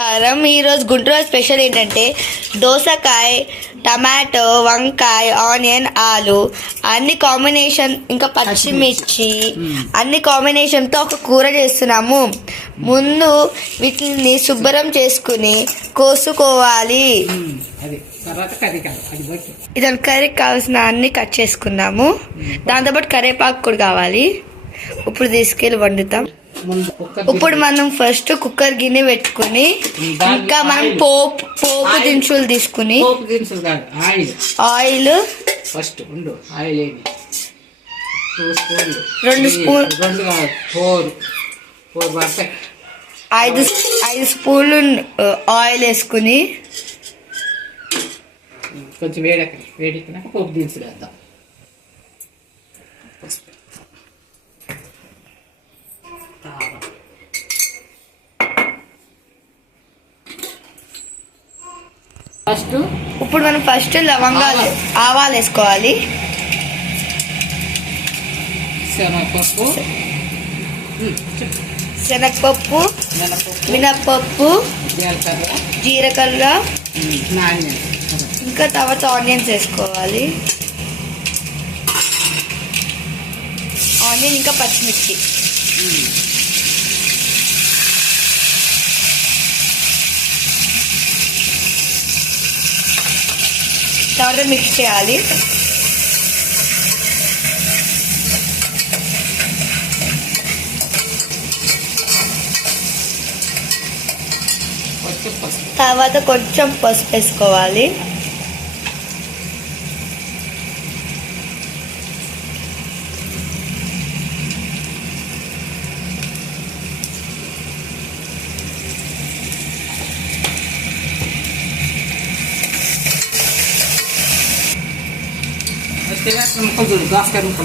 ఈరోజు గుంటూరు స్పెషల్ ఏంటంటే దోసకాయ, టమాటో, వంకాయ, ఆనియన్, ఆలు అన్ని కాంబినేషన్, ఇంకా పచ్చిమిర్చి అన్ని కాంబినేషన్తో ఒక కూర చేస్తున్నాము. ముందు వీటిని శుభ్రం చేసుకుని కోసుకోవాలి. ఇదాని కర్రీకి కావాల్సిన అన్ని కట్ చేసుకుందాము. దాంతోపాటు కరివేపాకు కూడా కావాలి. ఇప్పుడు తీసుకెళ్ళి వండుతాం. ఇప్పుడు మనం ఫస్ట్ కుక్కర్ గిన్నె పెట్టుకుని ఇంకా మనం పోపు దినుసులు తీసుకుని ఆయిల్ ఫస్ట్ ఆయిల్ 2 స్పూన్ 5 స్పూన్లు ఆయిల్ వేసుకుని కొంచెం వేడెక్కినాక పోపు దినుసులు వేద్దాం. ఇప్పుడు మనం ఫస్ట్ లవంగాలు, ఆవాలు వేసుకోవాలి. శనగపప్పు, మినప్పప్పు, జీలకర్ర, ఇంకా తర్వాత ఆనియన్స్ వేసుకోవాలి. ఆనియన్ ఇంకా పచ్చిమిర్చి. తర్వాత మిక్స్ చేయాలి. తర్వాత కొంచెం పసుపు వేసుకోవాలి.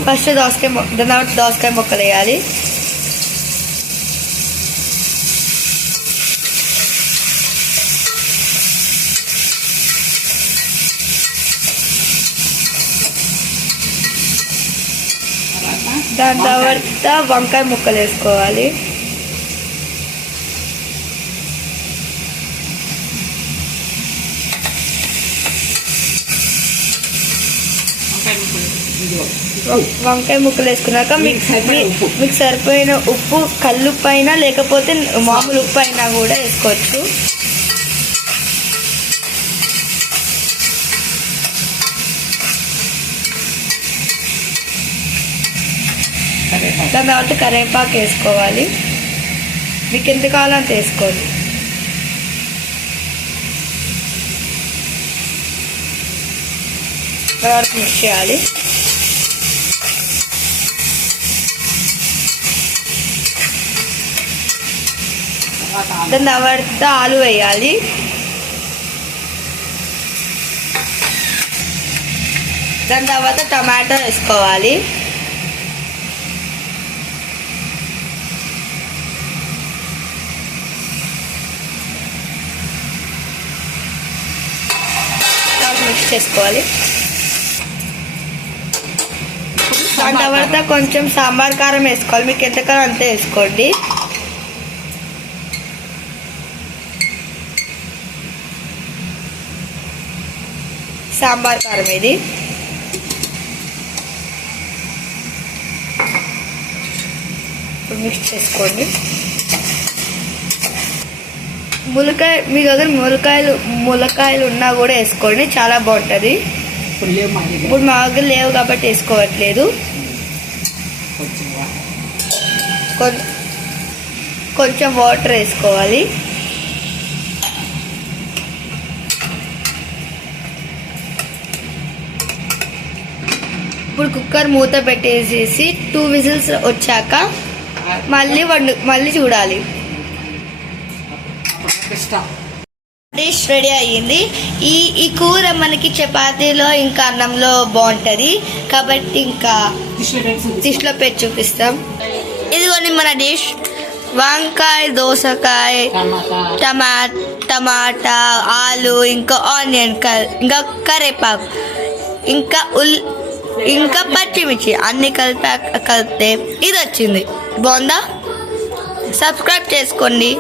ఫస్ట్ దోసకాయ ముక్కలు వేయాలి. దాని తర్వాత వంకాయ ముక్కలు వేసుకోవాలి. వంకాయ ముక్కలు వేసుకున్నాక మీకు సరిపోయిన ఉప్పు, కల్లుప్పు అయినా లేకపోతే మామూలు ఉప్పు అయినా కూడా వేసుకోవచ్చు. దాని తర్వాత కరివేపాకు వేసుకోవాలి. మీకు ఎంత కావాలో అంత వేసుకోవాలి. తర్వాత మిక్స్ చేయాలి. దాని తర్వాత ఆలు వేయాలి. దాని తర్వాత టమాటో వేసుకోవాలి. మిక్స్ చేసుకోవాలి. దాని తర్వాత కొంచెం సాంబార్ కారం వేసుకోవాలి. మీకు ఎంత కారం అంతే వేసుకోండి. సాంబార్ కారం ఇది. ఇప్పుడు మిక్స్ చేసుకోండి. ములకాయ మీ దగ్గర ములకాయలు ఉన్నా కూడా వేసుకోండి, చాలా బాగుంటుంది. ఇప్పుడు మా దగ్గర లేవు కాబట్టి వేసుకోవట్లేదు. కొంచెం వాటర్ వేసుకోవాలి. ఇప్పుడు కుక్కర్ మూత పెట్టేసేసి 2 విజిల్స్ వచ్చాక మళ్ళీ చూడాలి. డిష్ రెడీ అయ్యింది. ఈ కూర మనకి చపాతీలో ఇంకా అన్నంలో బాగుంటుంది కాబట్టి ఇంకా డిష్లో పెట్టి చూపిస్తాం. ఇదిగోండి మన డిష్. వంకాయ, దోసకాయ, టమాటా, ఆలు, ఇంకా ఆనియన్, ఇంకా కరివేపాకు, ఇంకా పచ్చిమిర్చి అన్ని కలిపితే ఇది వచ్చింది. బాగుందా? సబ్స్క్రైబ్ చేసుకోండి.